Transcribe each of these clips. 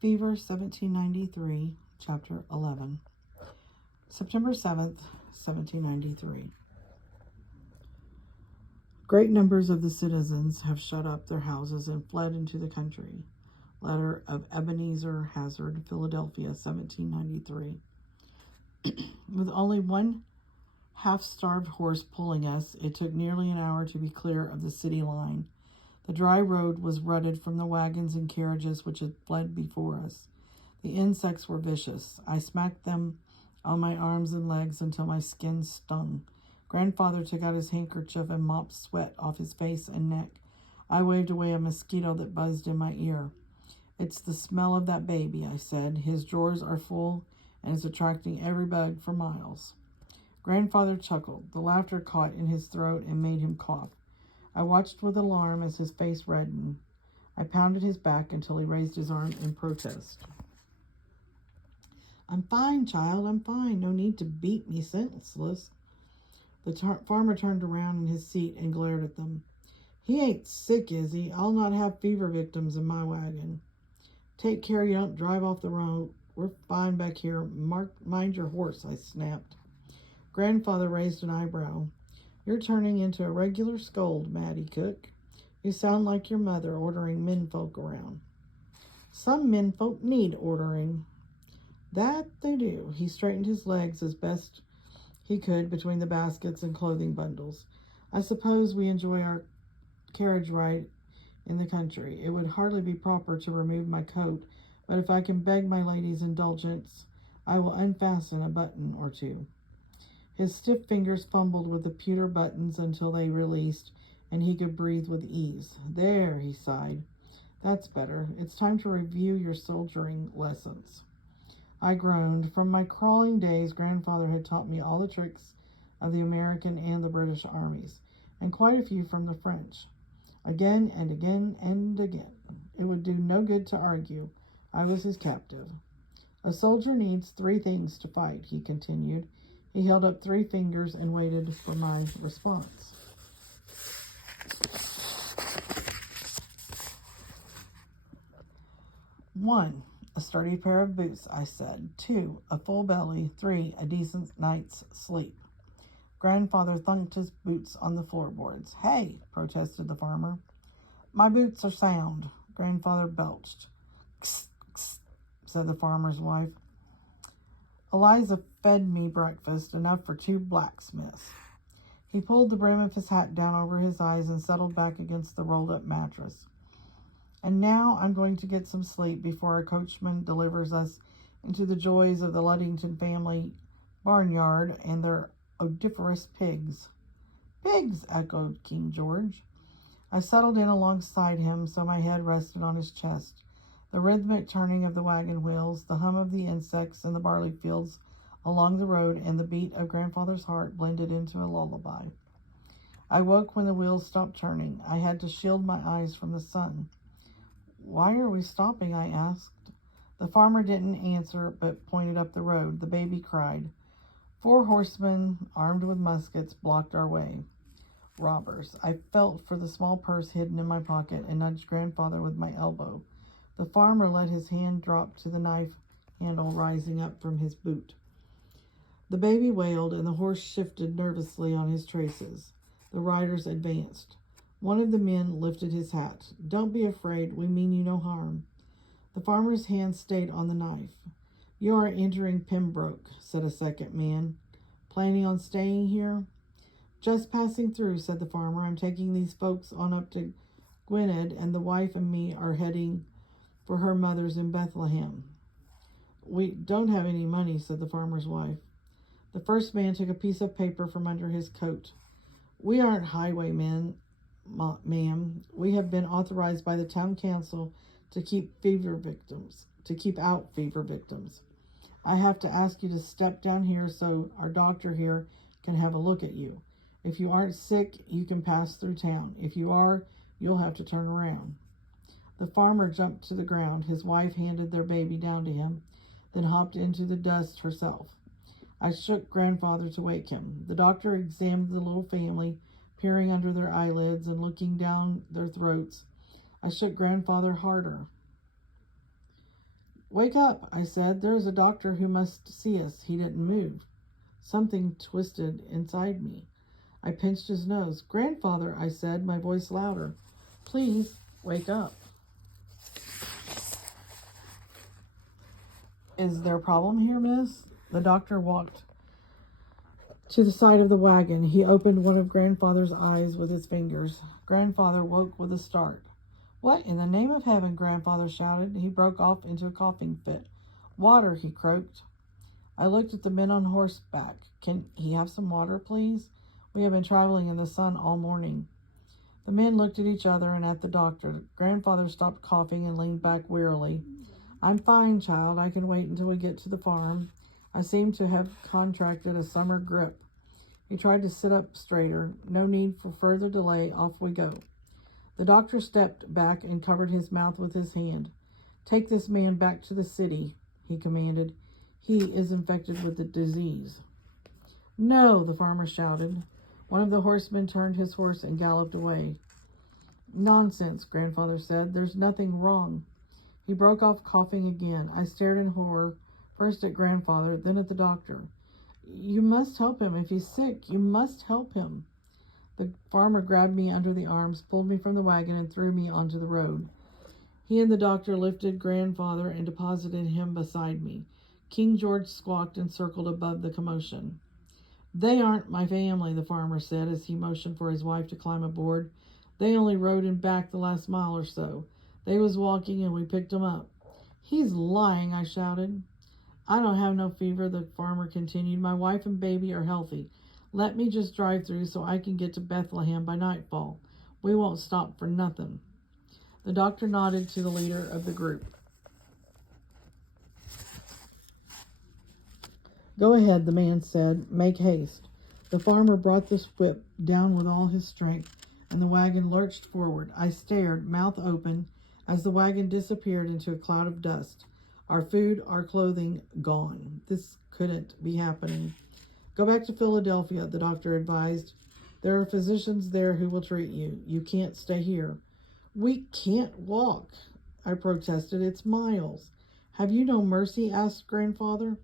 Fever 1793, Chapter 11. September 7th, 1793. Great numbers of the citizens have shut up their houses and fled into the country. Letter of Ebenezer Hazard, Philadelphia, 1793. With only one half-starved horse pulling us, it took nearly an hour to be clear of the city line. The dry road was rutted from the wagons and carriages which had fled before us. The insects were vicious. I smacked them on my arms and legs until my skin stung. Grandfather took out his handkerchief and mopped sweat off his face and neck. I waved away a mosquito that buzzed in my ear. "It's the smell of that baby," I said. "His drawers are full and it's attracting every bug for miles." Grandfather chuckled. The laughter caught in his throat and made him cough. I watched with alarm as his face reddened. I pounded his back until he raised his arm in protest. "I'm fine, child, I'm fine. No need to beat me senseless." The farmer turned around in his seat and glared at them. "He ain't sick, is he? I'll not have fever victims in my wagon." "Take care you don't drive off the road. We're fine back here. Mind your horse," I snapped. Grandfather raised an eyebrow. "You're turning into a regular scold, Matty Cook. You sound like your mother ordering menfolk around." "Some menfolk need ordering." "That they do." He straightened his legs as best he could between the baskets and clothing bundles. "I suppose we enjoy our carriage ride in the country. It would hardly be proper to remove my coat, but if I can beg my lady's indulgence, I will unfasten a button or two." His stiff fingers fumbled with the pewter buttons until they released, and he could breathe with ease. "There," he sighed. "That's better. It's time to review your soldiering lessons." I groaned. From my crawling days, Grandfather had taught me all the tricks of the American and the British armies, and quite a few from the French. Again and again and again. It would do no good to argue. I was his captive. "A soldier needs 3 things to fight," he continued. He held up 3 fingers and waited for my response. 1. A sturdy pair of boots, I said. 2. A full belly. 3. A decent night's sleep. Grandfather thunked his boots on the floorboards. "Hey," protested the farmer. "My boots are sound." Grandfather belched. "Kss, kss," said the farmer's wife. "Eliza fed me breakfast, enough for 2 blacksmiths." He pulled the brim of his hat down over his eyes and settled back against the rolled-up mattress. "And now I'm going to get some sleep before our coachman delivers us into the joys of the Luddington family barnyard and their odoriferous pigs." "Pigs," echoed King George. I settled in alongside him so my head rested on his chest. The rhythmic turning of the wagon wheels, the hum of the insects in the barley fields along the road, and the beat of Grandfather's heart blended into a lullaby. I woke when the wheels stopped turning. I had to shield my eyes from the sun. "Why are we stopping?" I asked. The farmer didn't answer, but pointed up the road. The baby cried. 4 horsemen, armed with muskets, blocked our way. Robbers. I felt for the small purse hidden in my pocket and nudged Grandfather with my elbow. The farmer let his hand drop to the knife handle rising up from his boot. The baby wailed, and the horse shifted nervously on his traces. The riders advanced. One of the men lifted his hat. "Don't be afraid. We mean you no harm." The farmer's hand stayed on the knife. "You are entering Pembroke," said a second man. "Planning on staying here?" "Just passing through," said the farmer. "I'm taking these folks on up to Gwynedd, and the wife and me are heading for her mother's in Bethlehem." "We don't have any money," said the farmer's wife. The first man took a piece of paper from under his coat. "We aren't highwaymen, ma'am. We have been authorized by the town council to keep out fever victims. I have to ask you to step down here so our doctor here can have a look at you. If you aren't sick, you can pass through town. If you are, you'll have to turn around." The farmer jumped to the ground. His wife handed their baby down to him, then hopped into the dust herself. I shook Grandfather to wake him. The doctor examined the little family, peering under their eyelids and looking down their throats. I shook Grandfather harder. Wake up, I said. There is a doctor who must see us. He didn't move. Something twisted inside me. I pinched his nose. Grandfather, I said, my voice louder. Please, wake up. Is there a problem here, miss? The doctor walked to the side of the wagon. He opened one of Grandfather's eyes with his fingers. Grandfather woke with a start. What in the name of heaven? Grandfather shouted. He broke off into a coughing fit. Water, he croaked. I looked at the men on horseback. Can he have some water, please? We have been traveling in the sun all morning. The men looked at each other and at the doctor. Grandfather stopped coughing and leaned back wearily. I'm fine, child. I can wait until we get to the farm. I seem to have contracted a summer grip. He tried to sit up straighter. No need for further delay. Off we go. The doctor stepped back and covered his mouth with his hand. Take this man back to the city, he commanded. He is infected with the disease. No, the farmer shouted. One of the horsemen turned his horse and galloped away. Nonsense, Grandfather said. There's nothing wrong. He broke off coughing again. I stared in horror, first at Grandfather, then at the doctor. You must help him. If he's sick, you must help him. The farmer grabbed me under the arms, pulled me from the wagon, and threw me onto the road. He and the doctor lifted Grandfather and deposited him beside me. King George squawked and circled above the commotion. They aren't my family, the farmer said as he motioned for his wife to climb aboard. They only rode him back the last mile or so. They was walking and we picked him up. He's lying, I shouted. I don't have no fever, the farmer continued. My wife and baby are healthy. Let me just drive through so I can get to Bethlehem by nightfall. We won't stop for nothing. The doctor nodded to the leader of the group. Go ahead, the man said. Make haste. The farmer brought the whip down with all his strength, and the wagon lurched forward. I stared, mouth open, as the wagon disappeared into a cloud of dust. Our food, our clothing, gone. This couldn't be happening. Go back to Philadelphia, the doctor advised. There are physicians there who will treat you. You can't stay here. We can't walk, I protested. It's miles. Have you no mercy? Asked Grandfather.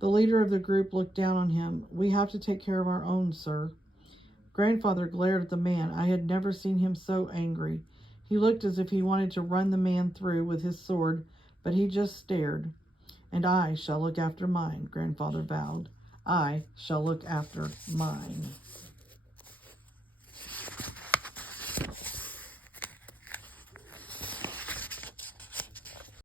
The leader of the group looked down on him. We have to take care of our own, sir. Grandfather glared at the man. I had never seen him so angry. He looked as if he wanted to run the man through with his sword, but he just stared. And I shall look after mine, Grandfather vowed. I shall look after mine.